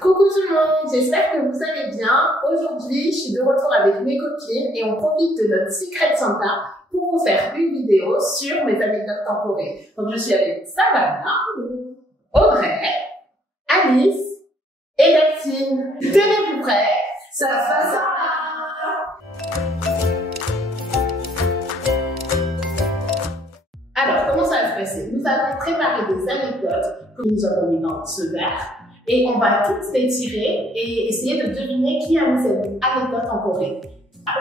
Coucou tout le monde, j'espère que vous allez bien. Aujourd'hui, je suis de retour avec mes copines et on profite de notre Secret Santa pour vous faire une vidéo sur mes anecdotes temporées. Donc je suis avec Savannah, Audrey, Alice et Maxine. Tenez-vous prêts, ça va ça. Alors, comment ça va se passer? Nous avons préparé des anecdotes que nous avons mis dans ce verre et on va toutes les tirer et essayer de deviner qui a mis cette anecdote temporée.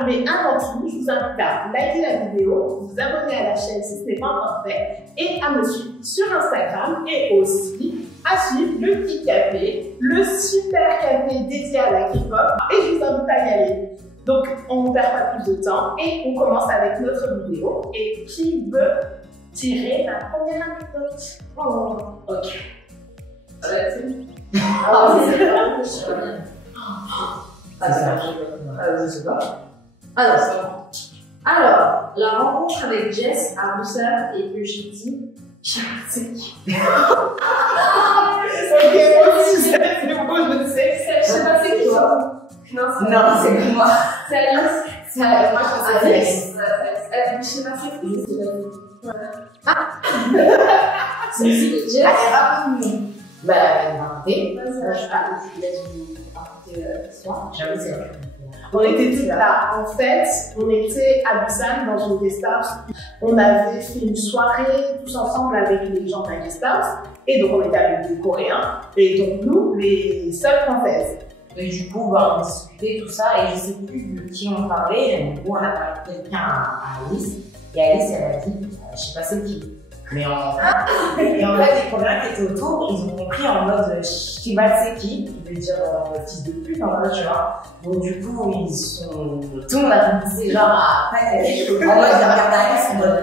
Mais avant tout, je vous invite à liker la vidéo, vous abonner à la chaîne si ce n'est pas encore fait et à me suivre sur Instagram et aussi à suivre le petit café, le super café dédié à la K-pop et je vous invite à y aller. Donc, on ne perd pas plus de temps et on commence avec notre vidéo. Et qui veut tirer la première anecdote? Oh, ok. Je sais pas. Alors, c'est bon. Alors, la rencontre avec Jess à Bruxelles et que j'ai dit, c'est qui? Ok, moi aussi, c'est bon, je le sais. Je sais pas, c'est qui toi? Non, c'est moi. C'est Alice. C'est moi, je sais Alice. Je sais pas, c'est qui? C'est qui? Jess? Bah, elle m'a raconté. Moi, je laisse vous raconter l'histoire. J'avoue, c'est vrai. On était toutes là. En fait, on était à Busan dans une guest house. On avait fait une soirée tous ensemble avec les gens de la guest house. Et donc, on était avec des Coréens. Et donc, nous, les seules Françaises. Et du coup, bah, on discutait tout ça. Et je sais plus de qui on parlait. Et du coup, on a parlé de quelqu'un à Alice. Et Alice, elle a dit, je sais pas c'est qui. Mais en fait, les Coréens qui étaient autour, ils ont compris en mode, je sais pas c'est qui, je veux dire, fils de pute, en mode, tu vois. Donc, du coup, tout le monde a commencé, genre, à pas en mode, ils regardent Alice, en mode,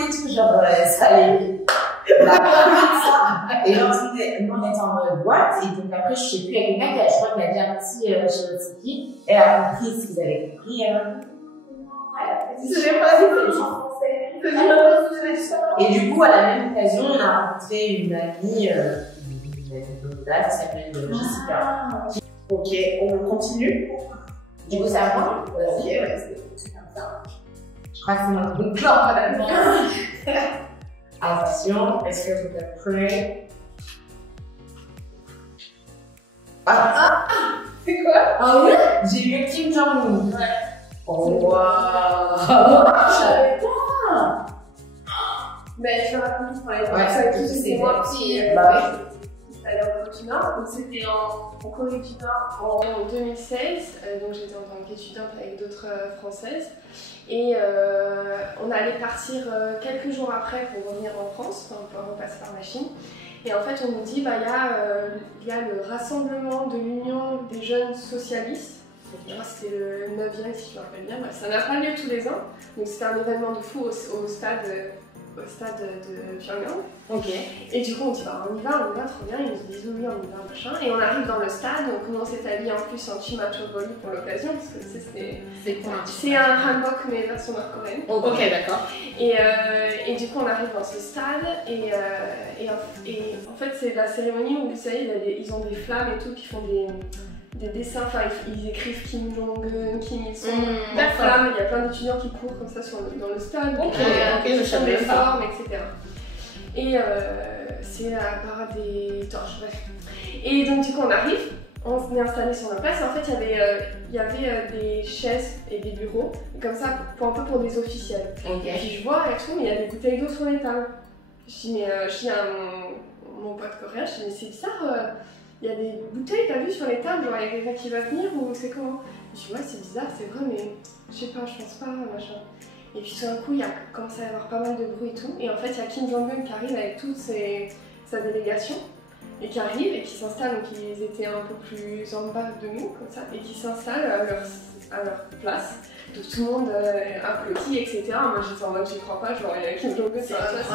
et tout, genre, ça allait. Et là, nous, on était en mode, what? Et donc, après, je sais plus, il y a quelqu'un qui a, je crois, qui a dit, ah, si, je sais pas c'est qui. Elle a compris ce qu'ils avaient compris, elle a dit, C'est pas et du coup, à la même occasion, on a rencontré une amie qui s'appelle Jessica. Ok, on continue. Du coup, c'est à moi. Ok, ouais, c'est comme ça. Je crois que c'est mon plan, madame. Attention, est-ce que vous êtes prêts? C'est quoi? Ah oui? J'ai eu Kim Jong-un. Ouais. Oh, waouh! Je savais pas! Mais je vais raconter pour les Ouais, c'est moi qui Bah allée en Corée du Nord. Donc c'était en Corée du Nord en 2016. Donc j'étais en tant qu'étudiante avec d'autres Françaises. Et on allait partir quelques jours après pour revenir en France, on passe par la Chine. Et en fait on nous dit, bah, il y a le rassemblement de l'Union des jeunes socialistes. Je crois que c'était le 9e si je me rappelle bien. Ça n'a pas lieu tous les ans. Donc c'était un événement de fou au stade de Pyongyang. Ok. Et du coup on dit bah on y va trop bien, ils nous disent oui on y va machin. Et on arrive dans le stade, donc on s'est habillé en plus en chimachoboli pour l'occasion parce que C'est quoi? c'est un hanbok mais version nord-coréenne. Ok, d'accord. Et du coup on arrive dans ce stade et en fait c'est la cérémonie où vous savez ils ont des flammes et tout qui font des dessins, enfin ils écrivent Kim Jong-un, Kim Il-sung, la flamme, il y a plein d'étudiants qui courent comme ça dans le stade, je savais des pas. formes, etc. Et c'est la parade des torches, bref. Et donc du coup on arrive, on est installé sur la place et en fait il y avait des chaises et des bureaux, comme ça un peu pour des officiels. Ok. Et puis je vois et tout, mais il y a des bouteilles d'eau sur les tables. Je dis à mon pote coréen, je dis mais c'est bizarre. Il y a des bouteilles, t'as vu, sur les tables, genre il y a quelqu'un qui va venir ou c'est comment? Je dis ouais c'est bizarre, c'est vrai mais je sais pas, je pense pas, machin. Et puis tout d'un coup il y a commencé à y avoir pas mal de bruit et tout, et en fait il y a Kim Jong-un qui arrive avec toute sa délégation, et qui arrive et qui s'installe, donc ils étaient un peu plus en bas de nous, comme ça, et qui s'installent à leur place. Donc tout le monde applaudit, etc. Moi j'étais en mode j'y crois pas, genre il y a Kim Jong-un sur la place.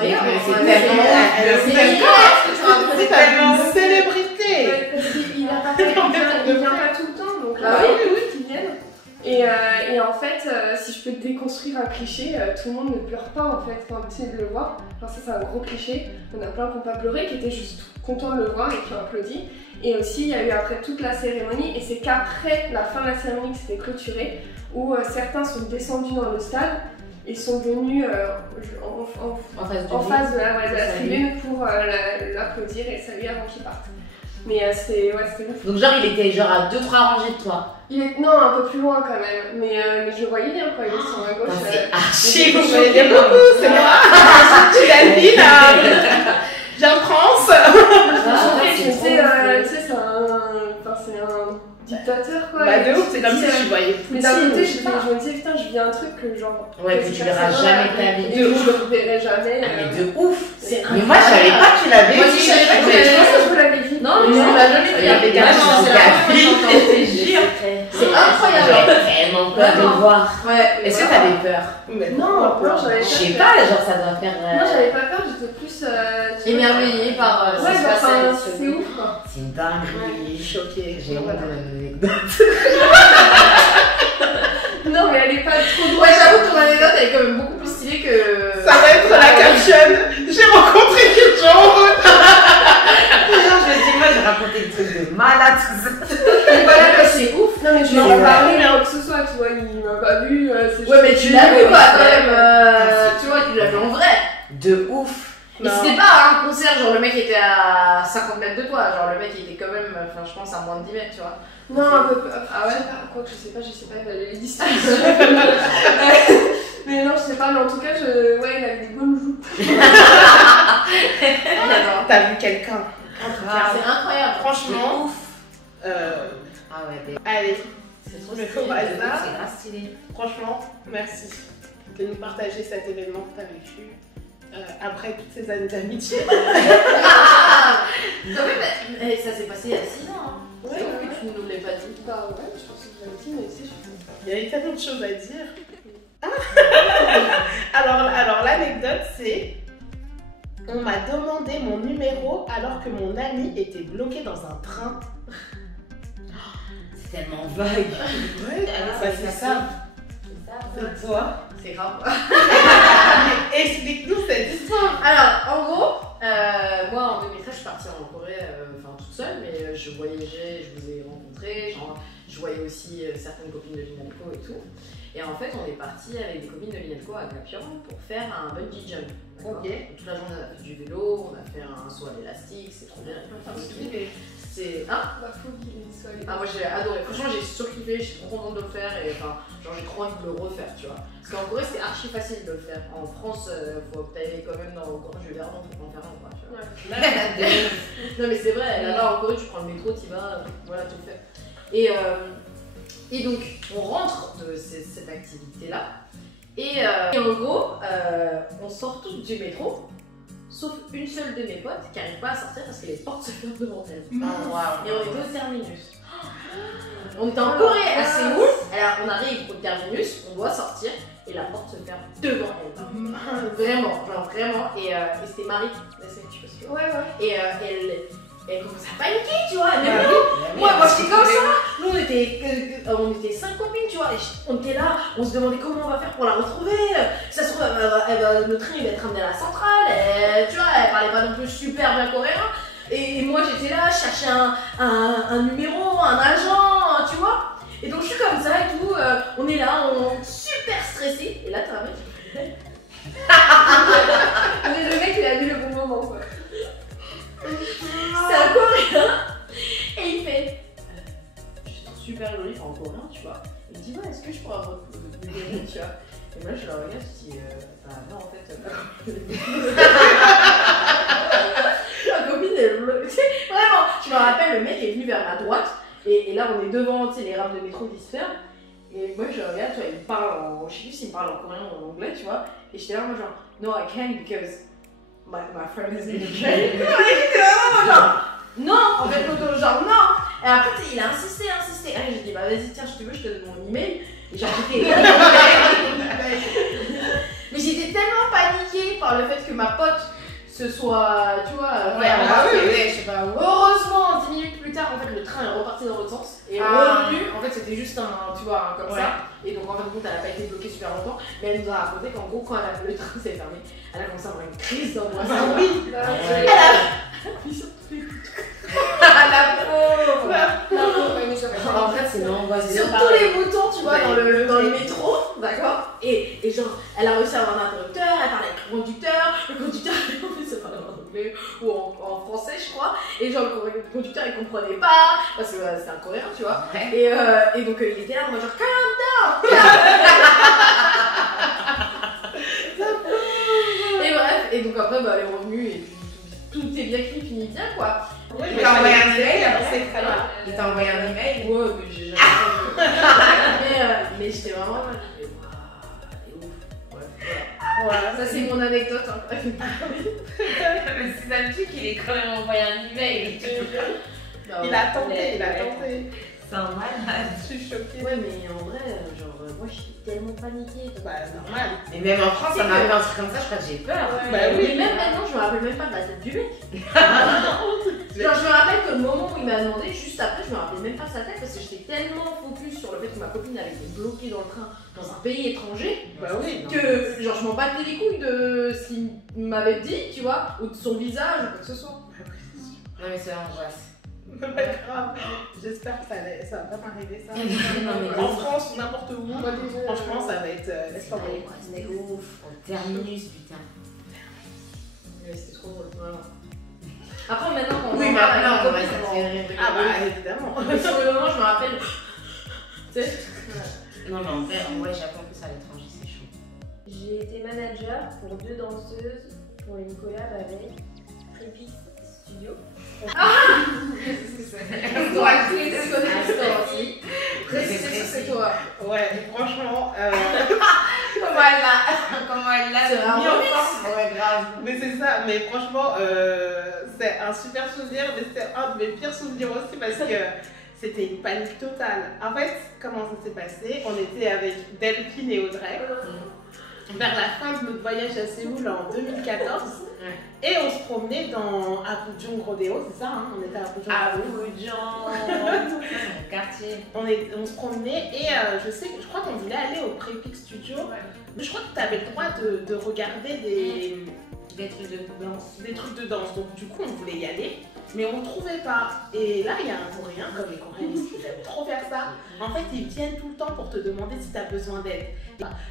C'est tellement une célébrité. Parce qu'il vient pas tout le temps, donc là, il viennent. Et en fait, si je peux déconstruire un cliché, tout le monde ne pleure pas en fait quand tu essaies de le voir. Enfin, ça c'est un gros cliché. On a plein qui n'ont pas pleuré, qui étaient juste contents de le voir et qui ont applaudi. Et aussi, il y a eu après toute la cérémonie, et c'est qu'après la fin de la cérémonie que c'était clôturé, où certains sont descendus dans le stade et sont venus en face de la tribune pour l'applaudir et saluer avant qu'il parte. Mais c'était ouf. Donc genre il était genre à 2-3 rangées de toi. Non, un peu plus loin quand même, mais je le voyais bien quoi, il est sur ma gauche. C'est archi Je voyais bien beaucoup, c'est moi. Tu l'as dit là. Viens de France. Tu sais, c'est un dictateur quoi. Bah de ouf, c'est comme si tu voyais. Mais d'un côté, je me disais putain, je vis un truc que genre. Ouais, que tu verras jamais de ta vie. Et que je le reverrai jamais. Mais de ouf. Mais moi je savais pas que tu l'avais. Moi aussi, je savais pas que tu l'avais. Je vous l'avais dit. Non, mais on l'a jamais dit. Il y avait carrément c'est incroyable. J'avais tellement peur de le voir. Ouais. Est-ce que t'avais peur? Non, j'avais Je sais pas, genre ça doit faire. Non, j'avais pas peur, j'étais plus. Émerveillée par ce qui se passait. C'est ouf quoi. C'est une dinguerie. Choquée. J'ai honte de l'anecdote. Non, mais elle est pas trop drôle. Ouais, j'avoue que ton anecdote elle est quand même beaucoup plus stylée que. Ça va être la caption. J'ai rencontré quelqu'un en route. Je me dis, moi j'ai raconté des trucs de malade, tout ça. Et voilà, c'est ouf. Non, mais je lui en ai parlé, mais que ce soit, tu vois, il m'a pas vu. Ouais, mais tu l'as vu quoi quand même. Tu vois, tu l'as vu en vrai. De ouf. Mais c'était pas un concert, genre le mec était à 50 mètres de toi, genre le mec il était quand même, enfin je pense à moins de 10 mètres, tu vois. Non, un peu. Ah ouais, quoi que je sais pas évaluer les distances. Mais non, je sais pas, mais en tout cas, ouais, il avait des bonnes joues. T'as vu quelqu'un. C'est incroyable. Franchement. Ouf. Ah ouais, Allez. c'est trop Mais stylé. faut pas ça. C'est grave stylé. Franchement, merci de nous partager cet événement que tu as vécu après toutes ces années d'amitié. Mais ça s'est passé il y a 6 ans. Hein. Ouais, C'est ouf que tu ne nous l'aies pas dit. Bah ouais, je pense que je l'avais dit, mais tu sais, Il y avait tellement de choses à dire. Alors l'anecdote, c'est on m'a demandé mon numéro alors que mon ami était bloqué dans un train. C'est tellement vague. Ouais, bah, c'est ça. C'est toi. C'est grave. Explique-nous cette histoire. Alors, en gros, moi en 2013, je suis partie en Corée, toute seule, mais je voyageais, je vous ai rencontrés, je voyais aussi certaines copines de l'INALCO et tout. Et en fait, on est parti avec des copines de l'INALCO à Capion pour faire un bungee jump. Ok. Toute la journée, on a fait du vélo, on a fait un saut à l'élastique, c'est trop bien. C'est. Hein? bah faut qu'il soit. Ah, moi j'ai adoré. Franchement, j'ai surkiffé, j'étais trop contente de le faire et enfin, genre j'ai trop envie de le refaire, tu vois. Parce qu'en Corée, c'était archi facile de le faire. En France, faut que t'ailles quand même dans le Grand Jeu Verdun pour en faire un, quoi, tu vois. Ouais. Non, mais c'est vrai, là-bas en Corée, tu prends le métro, t'y vas, voilà, tu le fais. Et donc, on rentre de cette activité-là. Et en gros, on sort tous du métro. Sauf une seule de mes potes qui n'arrive pas à sortir parce que les portes se ferment devant elle. Oh, wow. Et on était au terminus. On était en Corée à Séoul, alors on arrive au terminus, on doit sortir et la porte se ferme devant elle. Vraiment, genre vraiment. Et c'était Marie, la scène, tu vois. Ouais. Et elle commence à paniquer, tu vois. Mais moi j'étais comme ça. Nous on était 5 copines, tu vois. Et on était là, on se demandait comment on va faire pour la retrouver. Ça se trouve, le train il va être ramené à la centrale. Tu vois, elle parlait pas non plus super bien coréen. Et moi j'étais là, je cherchais un numéro, un agent, tu vois. Et donc je suis comme ça et tout. On est là, on est super stressé. Et là t'as un mec. Mais le mec il a vu le bon moment quoi. C'est un coréen et il fait je suis super jolie en coréen, tu vois. Il me dit ouais, est-ce que je pourrais avoir le numéro, tu vois. Et moi je le regarde, je dis bah non en fait ma copine elle vraiment, je me rappelle le mec est venu vers ma droite et là on est devant, tu sais, les rames de métro qui se ferment. Et moi je le regarde, tu vois, il me parle en, je sais plus s'il me parle en coréen ou en anglais, tu vois. Et j'étais là moi genre no I can't because my friend is in the train. Et j'étais vraiment genre non, en fait l'autre genre non. Et après il a insisté. Et j'ai dit bah vas-y tiens, je te veux, je te donne mon email. Et genre j'étais mais j'étais tellement paniquée par le fait que ma pote ce soit, tu vois, Ouais, je sais pas où. heureusement 10 minutes plus tard, en fait, le train est reparti dans l'autre sens. Et Ah. revenu, en fait, c'était juste un, tu vois, comme Ouais. ça. Et donc, en fait, elle n'a pas été bloquée super longtemps. Mais elle nous a raconté qu'en gros, quand le train s'est fermé, elle a commencé à avoir une crise d'angoisse. Ah oui. Ouais. Elle a appuyé sur tous les boutons. La pauvre. En fait, c'est l'angoisse. sur tous les boutons, tu vois, dans le métro, d'accord, et genre, elle a réussi à avoir un interrupteur, elle parlait avec le conducteur en fait, ça parlait en anglais ou en français, je crois, et genre, le conducteur, il comprenait pas, parce que c'est un coréen, tu vois, Ouais. et donc, il était là, moi, genre, calm down, et bref, et donc après, bah, elle est revenue, et puis tout est bien qui finit bien, quoi. Ouais, Il t'a envoyé un email après, après? c'est très bien. Il t'a envoyé un email? Ouais, mais j'ai jamais. mais j'étais vraiment là. Je fais, waouh, elle est ouf. Bref, voilà. Ça, c'est mon anecdote. Hein. Mais c'est un truc, il est quand même envoyé un email. Il a tenté, il a tenté. C'est un malade. Je suis choquée. Ouais, mais en vrai, genre, moi, je suis tellement paniquée. Bah, normal. Et même en France, ça m'arrive un truc comme ça, je crois que j'ai peur. Bah Mais oui. même maintenant, je me rappelle même pas de la tête du mec. Genre, je me rappelle que le moment où il m'a demandé, juste après, je me rappelle même pas de sa tête parce que j'étais tellement focus sur le fait que ma copine avait été bloquée dans le train dans un pays étranger Bah oui. que, genre, je m'en battais les couilles de ce qu'il m'avait dit, tu vois, ou de son visage ou quoi que ce soit. Non, mais c'est l'angoisse. C'est pas grave. J'espère que ça va pas m'arriver ça. Non, mais En France ou n'importe où. Franchement, ça va être. Laisse tomber. C'est ouf. Au terminus, putain. Mais c'était trop drôle, vraiment. Après, maintenant, quand on Oui, en parle maintenant, avec ouais, ma ça te copine, fait rire. Ah bah évidemment. mais sur le moment, je me rappelle. Tu sais. Non, mais en vrai, Japon, en plus, à l'étranger, c'est chaud. J'ai été manager pour 2 danseuses pour une collab avec Prepix Studio. Qu'est-ce que c'est? Toi, tu connais l'histoire aussi. Précis, c'est toi. Ouais, franchement. Comment elle l'a C'est un mis en remix. forme. Ouais, grave. Mais c'est ça, mais franchement, c'est un super souvenir, mais c'est un de mes pires souvenirs aussi parce que c'était une panique totale. En fait, comment ça s'est passé? On était avec Delphine et Audrey vers la fin de notre voyage à Séoul en 2014 et on se promenait dans Apgujeong Rodeo, c'est ça, hein? On était à Apgujeong Rodeo. Abidjan. C'est mon quartier. On se promenait et je crois qu'on voulait aller au Prepix Studio. Mais je crois que tu avais le droit de regarder Des trucs de danse. des trucs de danse. Donc du coup, on voulait y aller, mais on ne trouvait pas. Et là, il y a un Coréen, comme les Coréens, ils aiment trop faire ça. En fait, ils viennent tout le temps pour te demander si tu as besoin d'aide.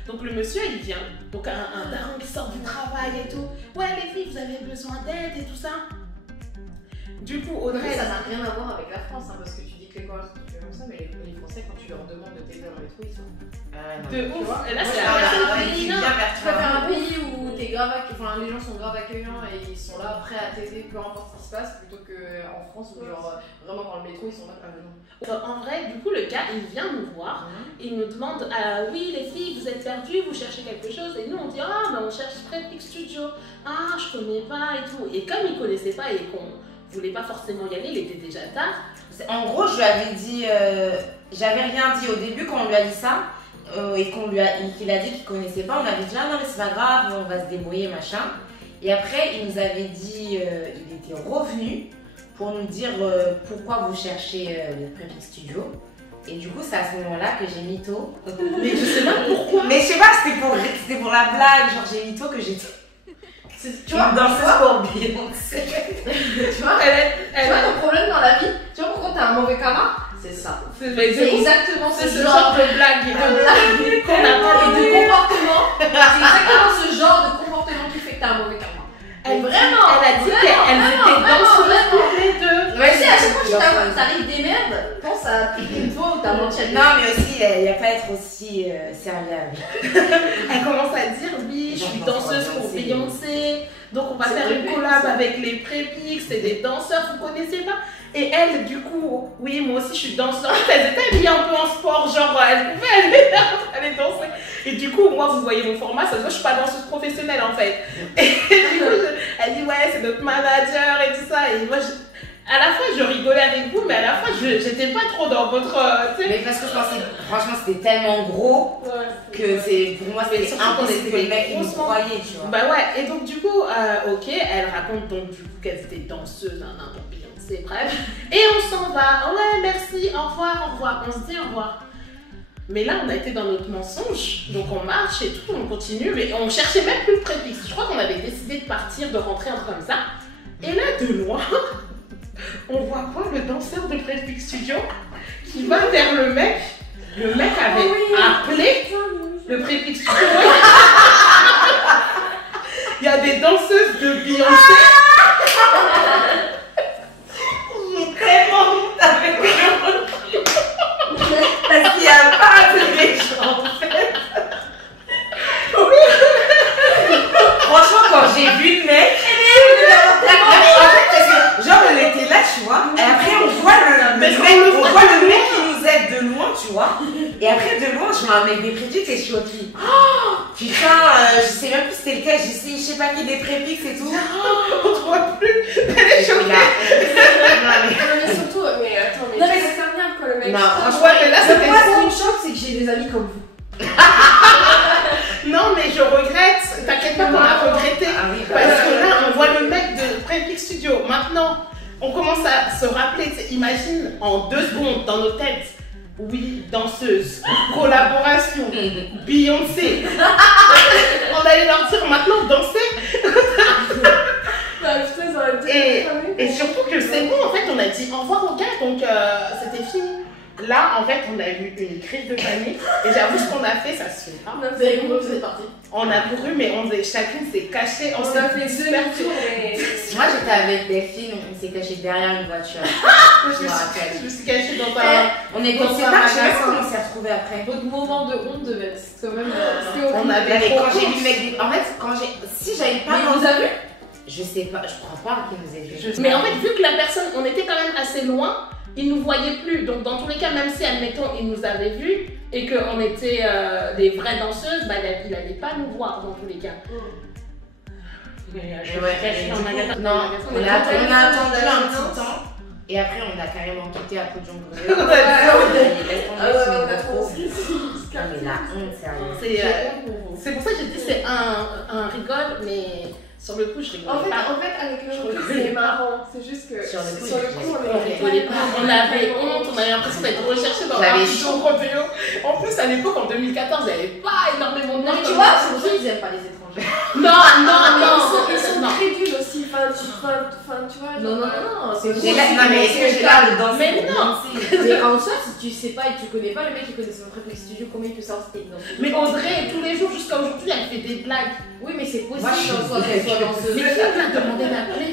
Donc le monsieur, il vient. Donc un daron qui sort du travail et tout. Ouais, les filles, vous avez besoin d'aide et tout ça. Du coup, Audrey, Ça n'a rien à voir avec la France, hein, parce que tu dis que les Coréens sont comme ça, mais les Français, quand tu leur demandes de t'aider dans les trous, ils sont. de ouf. Et là, Ouais, c'est ouais, la ouais, pays, tu non. viens vers Tu toi. vas faire un pays où t'es grave enfin, les gens sont grave accueillants et ils sont là prêts à t'aider peu importe ce qui se passe, plutôt qu'en France où genre vraiment dans le métro ils sont là pas non. En vrai, du coup, le gars, il vient nous voir. Il nous demande oui, les filles, vous êtes perdues, vous cherchez quelque chose. Et nous, on dit ah, ben on cherche Prepix Studio. Ah, je connais pas et tout. Et comme il connaissait pas et qu'on voulait pas forcément y aller, il était déjà tard. En gros, je lui avais dit, j'avais rien dit au début quand on lui a dit ça, et qu'il a dit qu'il connaissait pas. On avait dit ah non mais c'est pas grave, on va se débrouiller machin. Et après, il nous avait dit, il était revenu pour nous dire pourquoi vous cherchez le Prepix Studio. Et du coup, c'est à ce moment-là que j'ai mytho. Mais je sais pas pourquoi. Mais je sais pas, c'était pour la blague, genre j'ai mytho que j'étais. Tu vois, dans ce sport Beyoncé. tu vois, tu vois ton problème dans la vie, tu vois pourquoi t'as un mauvais karma? C'est ça. C'est C'est exactement ce ce genre de blague qu'on a pas et de comportement. C'est exactement ce genre de comportement qui fait que t'as un mauvais karma. Elle Vraiment, elle a dit qu'elles étaient danseuses toutes les deux. Mais tu sais, à chaque fois que t'arrives des merdes, pense à une fois où t'as menti à Non, mais aussi, il n'y a pas à être aussi serviable. Elle commence à dire oui, je suis danseuse pour Beyoncé, donc on va faire une collab avec les Prepix, c'est des danseurs, vous connaissez pas? Et elle, du coup, oui, moi aussi je suis danseuse. Elles étaient habillées un peu en sport, genre elles pouvaient aller danser. Et du coup, moi, vous voyez mon format, ça se voit, je suis pas danseuse professionnelle en fait. Et du coup, elle dit ouais, c'est notre manager et tout ça. Et moi, à la fois, je rigolais avec vous, mais à la fois, j'étais pas trop dans votre. Mais parce que je pensais, franchement, c'était tellement gros que pour moi, c'était impossible que les mecs ils nous croyaient, tu vois. Bah ouais, et donc du coup, ok, elle raconte donc du coup qu'elles étaient danseuses pour Beyoncé c'est bref. Et on s'en va. Ouais, merci, au revoir, au revoir. On se dit au revoir. Mais là, on a été dans notre mensonge, donc on marche et tout, on continue, mais on cherchait même plus le préfixe. Je crois qu'on avait décidé de partir, de rentrer, un truc comme ça. Et là, de loin, on voit quoi? Le danseur de Préfixe Studio qui va vers le mec. Le mec avait appelé le Préfixe Studio. Il y a des danseuses de Beyoncé. J'ai tellement honte avec le recul. Parce qu'il n'y a pas de les gens en fait. Franchement, quand j'ai vu le mec, genre on était là, tu vois, et après on voit le mec qui nous aide de loin, tu vois, et après de loin je vois un mec des préfixes et je suis au pied. Putain, je sais même plus c'était lequel, j'ai je sais pas qui des préfixes et tout. On te voit plus. Elle est choquée. Mais surtout, mais attends, mais Non, mais ça sert à rien quoi le mec. Non, franchement, Ouais, mais là c'était Moi, trop. ce qui me choque, c'est que j'ai des amis comme vous. Non, mais je regrette. T'inquiète pas qu'on a regretté. Ah oui, bah, Parce que là, on voit le mec de Préfixe Studio. Maintenant, on commence à se rappeler. Imagine en 2 secondes dans nos têtes. Oui, danseuse, collaboration, Beyoncé. On allait leur dire maintenant danser. Bah, putain, ils auraient dû Et surtout que c'est bon, en fait, on a dit au revoir aux gars, donc c'était fini. Là, en fait, on a eu une crise de panique. Et j'avoue, ce qu'on a fait, ça se fait pas. On a Vous avez fait couru, vous êtes partis. On a couru, mais chacune s'est cachée. On a fait 2 tours, mais. moi j'étais avec Delphine, on s'est caché derrière une voiture. Je me suis cachée dans un. On est Dans comme un ça, je sais pas magasin. comment on s'est retrouvés après. Votre moment de honte devait être quand même. On Mais avait quand trop j'ai vu le mec, en fait, si j'avais pas Mais il vous a vu? je sais pas, je crois pas qu'il nous ait vu. Mais en fait, vu que la personne, on était quand même assez loin, il nous voyait plus. Donc, dans tous les cas, même si, admettons, il nous avait vus et qu'on était des vraies danseuses, bah, il allait pas nous voir dans tous les cas. Mais je me suis cachée dans le magasin. Non, on a attendu un petit temps. Et après, on a carrément quitté à coup de jongle. On a trop. Mais la honte, sérieux. C'est pour ça que j'ai dit c'est un rigole, mais sur le coup, je rigole En fait, pas. avec le recul, c'est marrant. C'est juste que Sur le coup, on On est rigolait pas. On avait honte, on avait l'impression d'être recherché dans J'avais un show rodéo. En plus, à l'époque, en 2014, il n'y avait pas énormément de Non, monde. mais tu vois, c'est pour ça qu'ils aiment pas les étrangers. Non, Ils sont non. crédules aussi. Enfin, tu vois. Non, c'est Non, mais est-ce que j'ai l'air de danser? Mais non. Mais en soi, si tu sais pas et tu connais pas le mec qui connaît son Préfixe Studio, comment il peut savoir si t'es dans ce Mais Audrey, tous les jours jusqu'à aujourd'hui, elle fait des blagues. Oui, mais c'est possible Moi, je suis qu'elle soit dans ce. Mais qui t'a demandé d'appeler?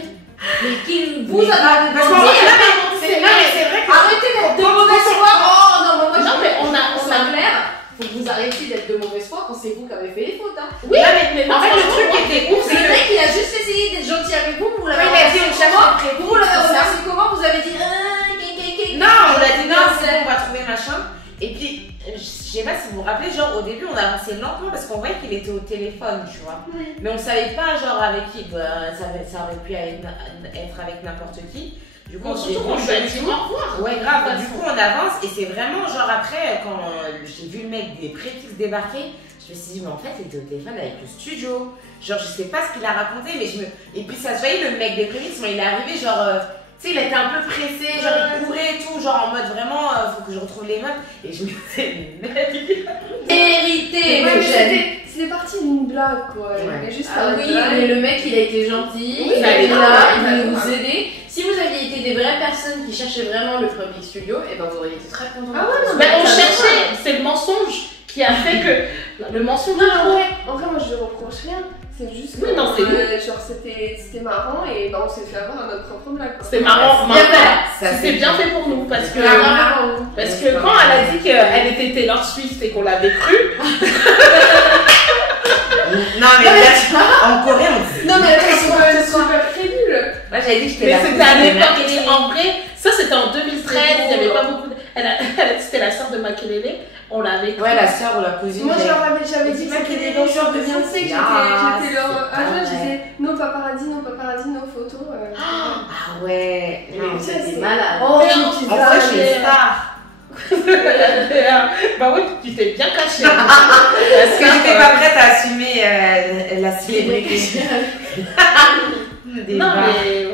Mais qui vous Mais a parce demandé? qu'en fait, c'est vrai que. Arrêtez d'être de mauvaise foi! Oh non, mais moi Non, mais on a clair. Faut que vous arrêtiez d'être de mauvaise foi quand c'est vous qui avez fait les fautes. Hein. Oui, mais En fait, le truc qui était ouf, c'est Le que. mec, il a juste essayé d'être gentil avec vous, vous l'avez Ouais, il a dit, on cherche comment? le préfixe, Vous l'avez tout ça. remercié comment? Vous avez dit Non, on a dit non, c'est bon, on va trouver machin. Et puis, je sais pas si vous vous rappelez, genre au début on avançait lentement parce qu'on voyait qu'il était au téléphone, tu vois. Mais on savait pas genre avec qui, ça aurait pu être avec n'importe qui. Du coup, on s'est dit, surtout qu'on lui a dit au revoir. ouais, grave. Du coup, on avance et c'est vraiment genre après, quand j'ai vu le mec des préfixes débarquer, je me suis dit, mais en fait, il était au téléphone avec le studio. Genre, je sais pas ce qu'il a raconté, mais et puis ça se voyait, le mec des préfixes, il est arrivé genre. Tu sais, il était un peu pressé, genre il courait et tout, genre en mode vraiment, faut que je retrouve les meufs. Et je me disais, Vérité, Ouais, mais Eugène. c'était parti d'une blague quoi. Il Ouais. avait juste Ah la oui, blague. mais le mec il a été gentil, Oui, il il a était été là, là, il il a voulait été vous là. aider. Si vous aviez été des vraies personnes qui cherchaient vraiment le Préfixe Studio, et ben vous auriez été très contents. Ah ouais, non, Ben, on cherchait, c'est le mensonge qui a fait que. Le mensonge. Non, en vrai, moi je lui reproche rien. C'est juste que. Oui, non, c'est genre, c'était marrant et ben, on s'est fait avoir à notre propre blague. quoi. C'est marrant. Bien Maintenant, c'était bien fait pour nous parce que. Parce que quand elle a dit qu'elle était Taylor Swift et qu'on l'avait cru, non, mais là, en Corée, on dit. Non, mais attends, c'est super crédule. Moi, j'avais dit que j'étais mais la c'était cousine à de l'époque. Makelele. En vrai, ça c'était en 2013, il n'y avait pas beaucoup de. Elle a dit que c'était la sœur de Makelele, on l'avait cru. Ouais, la sœur ou la cousine. Moi, j'ai- j'avais dit que c'était les danseurs de Beyoncé, que j'étais leur. Ah, ouais. j'étais nos paparazzi, nos photos. Ah ouais. Non, Ça, c'était c'est malade. Oh, Mais tu En vrai, je suis star. Bah oui, tu t'es bien caché. Parce que j'étais pas prête à assumer la célébrité. Des Non, bars. mais.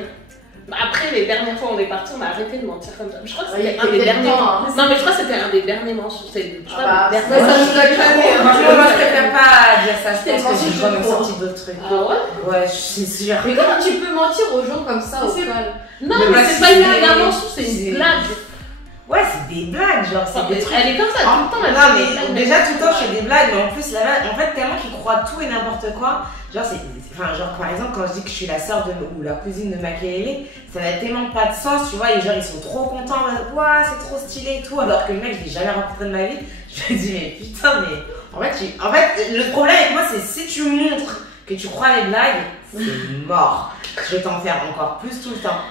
Après, les dernières fois où on est partis, on a arrêté de mentir comme ça. Je crois que Il y c'était a un des derniers. temps, hein. Non, mais je crois que c'était un des derniers mensonges. C'était Ah bah, le ça dernier. nous a clamé. Franchement, moi je préfère pas dire ça, je C'était pense que j'ai le jamais mensonge sorti d'autres trucs. Ah ouais? Ouais, je suis sûre. Mais comment tu peux mentir aux gens comme ça au C'est- final? Non, Mais mais bah, c'est si pas c'est- un mensonge, c'est c'est- une blague. Ouais, c'est des blagues, genre, c'est des trucs. Elle est comme ça tout le temps. elle Non, fait des mais blagues. déjà tout le temps je fais des blagues, mais en plus là, en fait, tellement qu'ils croient tout et n'importe quoi. Genre, enfin, genre, par exemple, quand je dis que je suis la sœur ou la cousine de Makelele, ça n'a tellement pas de sens, tu vois. Et genre, ils sont trop contents, waouh, c'est trop stylé et tout. Alors que le mec, je l'ai jamais rencontré de ma vie. Je me dis, mais putain, mais en fait, le problème avec moi, c'est si tu montres que tu crois les blagues, c'est mort. Je vais t'en faire encore plus tout le temps.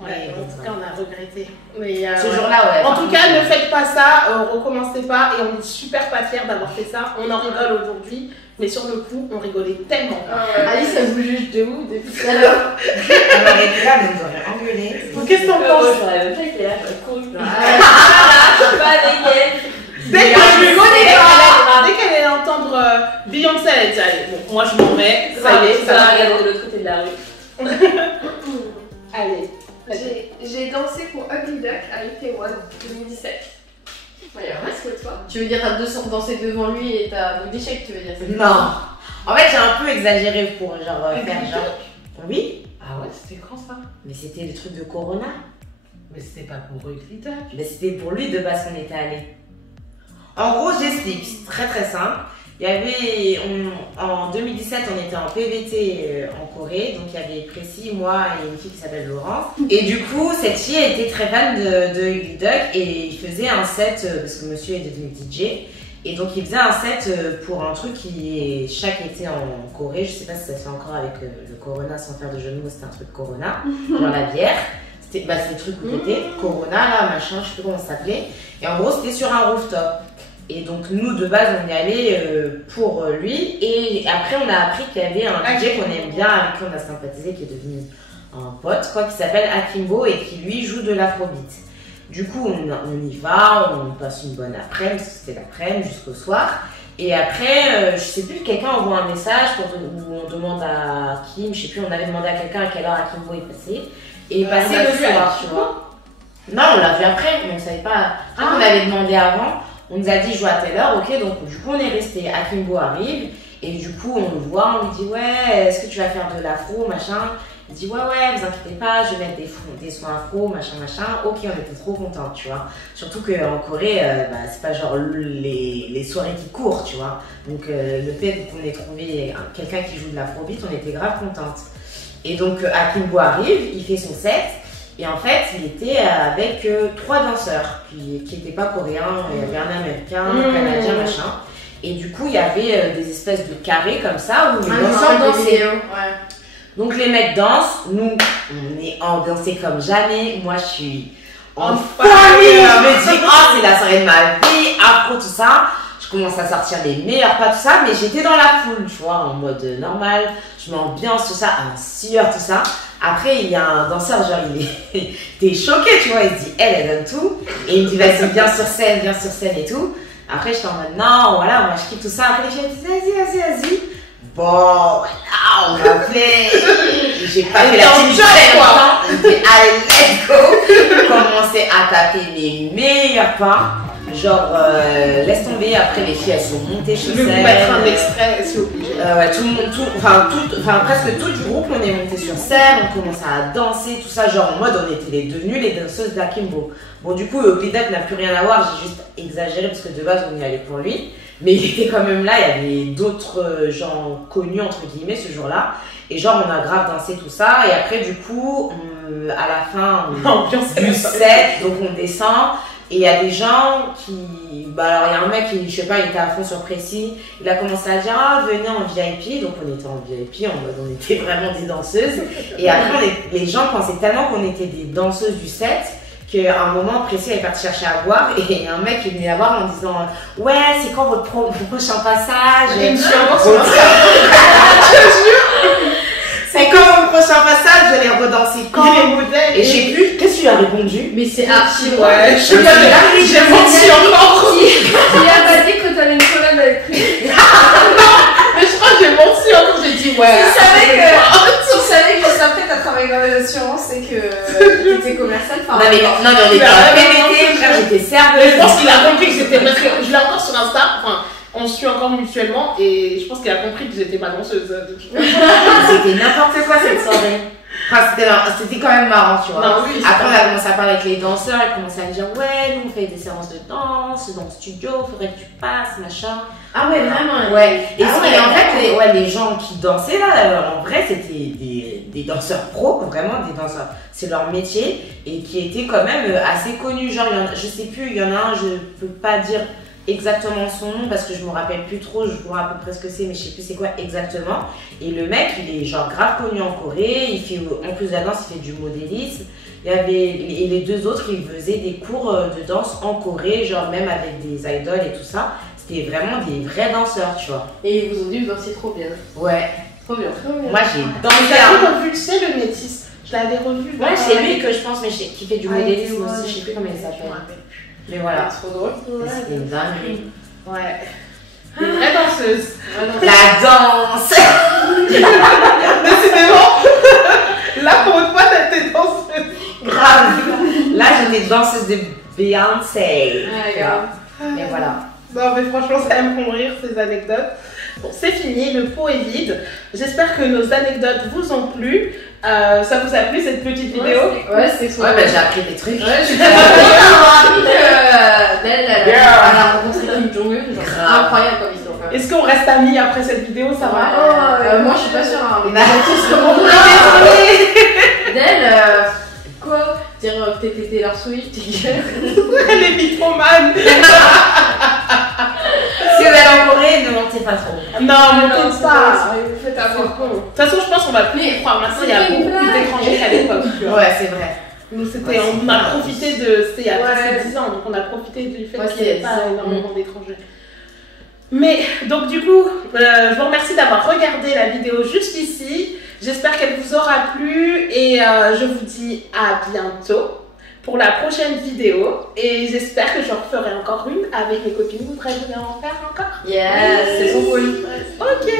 Ouais, en tout cas, on a regretté. Mais, Ce ouais. jour-là, ouais. En tout cas, ne faites pas ça, recommencez pas, et on est super pas fiers d'avoir fait ça. On en rigole aujourd'hui, mais sur le coup, on rigolait tellement. Alice, elle vous juge de ouf depuis tout à l'heure. On aurait été là, mais on nous aurait engueulé. Donc, qu'est-ce que t'en penses? J'aurais même pas été là, je cours. Je suis pas avec elle. Dès qu'elle allait entendre Beyoncé, elle dit allez, bon, moi je m'en vais, ça y est, ça va va. regarder de l'autre côté de la rue. Allez. J'ai dansé pour Ugly Duck à Itaewon 2017. Ouais, est-ce que toi? Tu veux dire t'as dansé devant lui et t'as bout d'échec, tu veux dire? Non. En fait, j'ai un peu exagéré pour genre faire genre. Oui. Ah ouais, c'était quand ça? Mais c'était le truc de Corona. Mais c'était pas pour Ugly Duck. Mais c'était pour lui de base qu'on était allé. En gros, j'explique, c'est très très simple. Il y avait, en 2017, on était en PVT en Corée, donc il y avait Précis, moi et une fille qui s'appelle Laurence. Et du coup, cette fille était très fan de Ugly Duck et il faisait un set, parce que monsieur est devenu DJ, et donc il faisait un set pour un truc qui est chaque été en Corée. Je sais pas si ça se fait encore avec le Corona, sans faire de jeu de mots, c'était un truc Corona, genre la bière. C'était le truc où t'étais, Corona là, machin, je sais plus comment ça s'appelait. Et en gros, c'était sur un rooftop. Et donc nous de base on y allait pour lui et après on a appris qu'il y avait un DJ qu'on aime bien, avec qui on a sympathisé, qui est devenu un pote quoi, qui s'appelle Akimbo et qui lui joue de l'afrobeat. Du coup on y va, on passe une bonne après-midi, parce que c'était l'après-midi jusqu'au soir. Et après, je sais plus, quelqu'un envoie un message où on demande à Kim, je sais plus, on avait demandé à quelqu'un à quelle heure Akimbo est passé. Et il est passé le soir, tu vois. Non, on l'a vu après, mais on savait pas. On avait demandé avant. On nous a dit joue à telle heure, ok, donc du coup on est resté. Akimbo arrive et du coup on le voit, on lui dit ouais, est-ce que tu vas faire de l'afro, machin. Il dit ouais, vous inquiétez pas, je vais mettre des sons afro, machin. Ok, on était trop contents, tu vois. Surtout qu'en Corée, c'est pas genre les soirées qui courent, tu vois. Donc le fait qu'on ait trouvé quelqu'un qui joue de l'afrobeat, on était grave contentes. Et donc Akimbo arrive, il fait son set. Et en fait, il était avec 3 danseurs qui n'étaient pas coréens. Il y avait un américain, un canadien, machin. Et du coup, il y avait des espèces de carrés comme ça où les danseurs dansaient. Ouais. Donc les mecs dansent, nous, on est ambiancés comme jamais. Moi, je suis en famille. Je me dis, oh, c'est la soirée de ma vie, afro, tout ça. Je commence à sortir les meilleurs pas, tout ça. Mais j'étais dans la foule, tu vois, en mode normal. Je m'ambiance, tout ça, un sueur, tout ça. Après, il y a un danseur, genre, t'es choqué, tu vois, il se dit, elle donne tout. Et il me dit, vas-y, viens sur scène et tout. Après, j'étais en mode, non, voilà, moi, je kiffe tout ça. Après, les filles, elles disent, vas-y. Bon, voilà, on m'a fait. J'ai pas fait la petite très longtemps. On dit, allez, let's go. Commencer à taper mes meilleurs pas. Genre, laisse tomber, après les filles elles sont montées sur scène. Je vais vous mettre un extrait, c'est obligé. Tout le monde, presque tout du groupe, on est monté sur scène, on commence à danser, tout ça, genre en mode on était devenues les danseuses d'Akimbo. Bon, du coup, Ugly Duck n'a plus rien à voir, j'ai juste exagéré parce que de base on y allait pour lui. Mais il était quand même là, il y avait d'autres gens connus entre guillemets ce jour-là. Et genre on a grave dansé tout ça, et après du coup, à la fin du set, donc on descend. Et il y a des gens qui... alors il y a un mec qui, je sais pas, il était à fond sur Précis. Il a commencé à dire, ah, venez en VIP. Donc on était en VIP, on était vraiment des danseuses. Et après, les gens pensaient tellement qu'on était des danseuses du set qu'à un moment, Précis est parti chercher à boire. Et il y a un mec qui est venu la voir en disant, ouais, c'est quand votre prochain passage? Et c'est quand mon prochain passage, je vais redanser quand? Et je sais plus, qu'est-ce que tu as répondu? Mais c'est archi ouais, j'ai menti encore. Tu as pas dit que t'avais une collab avec lui. Mais je crois que j'ai menti encore, j'ai dit ouais. Tu savais que juste après, t'as travaillé dans les assurances et que t'étais commercial. Non, mais on était en PVT, frère, j'étais serveuse. Je pense qu'il a compris que j'étais. Parce que je l'ai encore sur Insta, enfin, on se suit encore mutuellement et je pense qu'il a compris que j'étais pas danseuse. C'était n'importe quoi cette soirée. Enfin, c'était quand même marrant, tu vois. Non, oui, après, on a commencé à parler avec les danseurs, ils commençaient à me dire ouais, nous on fait des séances de danse dans le studio, faudrait que tu passes, machin. Ah ouais, vraiment. Ouais, et, Ah et en fait, les gens qui dansaient là, en vrai, c'était des danseurs pros, vraiment des danseurs. C'est leur métier et qui étaient quand même assez connus. Genre, je sais plus, il y en a un, je peux pas dire exactement son nom parce que je me rappelle plus trop, je vois à peu près ce que c'est, mais je sais plus c'est quoi exactement. Et le mec, il est genre grave connu en Corée, il fait, en plus de la danse, il fait du modélisme. Il y avait, et les deux autres, ils faisaient des cours de danse en Corée, genre même avec des idoles et tout ça. C'était vraiment des vrais danseurs, tu vois. Et ils vous ont dit, vous dansez trop bien. Ouais. Trop bien, trop bien. Moi, j'ai dansé. J'avais revu, tu sais, le métis. Je l'avais revu. Ouais, c'est lui que je pense, mais qui fait du modélisme aussi, je sais plus comment il Je s'appelle. me rappelle. Mais voilà. C'est trop drôle. C'était une dinguerie. Ouais. Une vraie danseuse. La danse. Décidément, là pour une fois, t'étais danseuse. Grave. Là, j'étais danseuse de Beyoncé. Ouais, Tu vois. Et voilà. Non, mais franchement, ça me font rire ces anecdotes. Bon, c'est fini, le pot est vide. J'espère que nos anecdotes vous ont plu. Ça vous a plu cette petite vidéo? Ouais, c'est trop Ouais, drôle. bah j'ai appris des trucs. Ouais, je suis ravie qu'elle a rencontré Kim Jong-un. Genre, c'est Grave. incroyable comme histoire. quand même. Est-ce qu'on reste amis après cette vidéo? Ça va? Moi, je suis pas sûre. Hein. Il a D'elle, quoi? Dire que t'étais Taylor Swift, Elle est mythomane. Si vous allez en Corée, ne mentez pas trop. Non, mais peut-être pas. Vous faites avoir. De toute façon, je pense qu'on va plus y croire. Maintenant, il y a beaucoup plus d'étrangers qu'à l'époque. tu vois. Ouais, c'est vrai. Nous, c'était, Ouais, on a profité de. C'était il y a Ouais. presque 10 ans, donc on a profité du fait Ouais, qu'il n'y avait c'est pas ça. énormément d'étrangers. Mais, donc, du coup, je vous remercie d'avoir regardé la vidéo jusqu'ici. J'espère qu'elle vous aura plu et je vous dis à bientôt pour la prochaine vidéo. Et j'espère que j'en referai encore une avec mes copines. Vous voudrez bien en faire encore? Yes, c'est trop cool. Ok.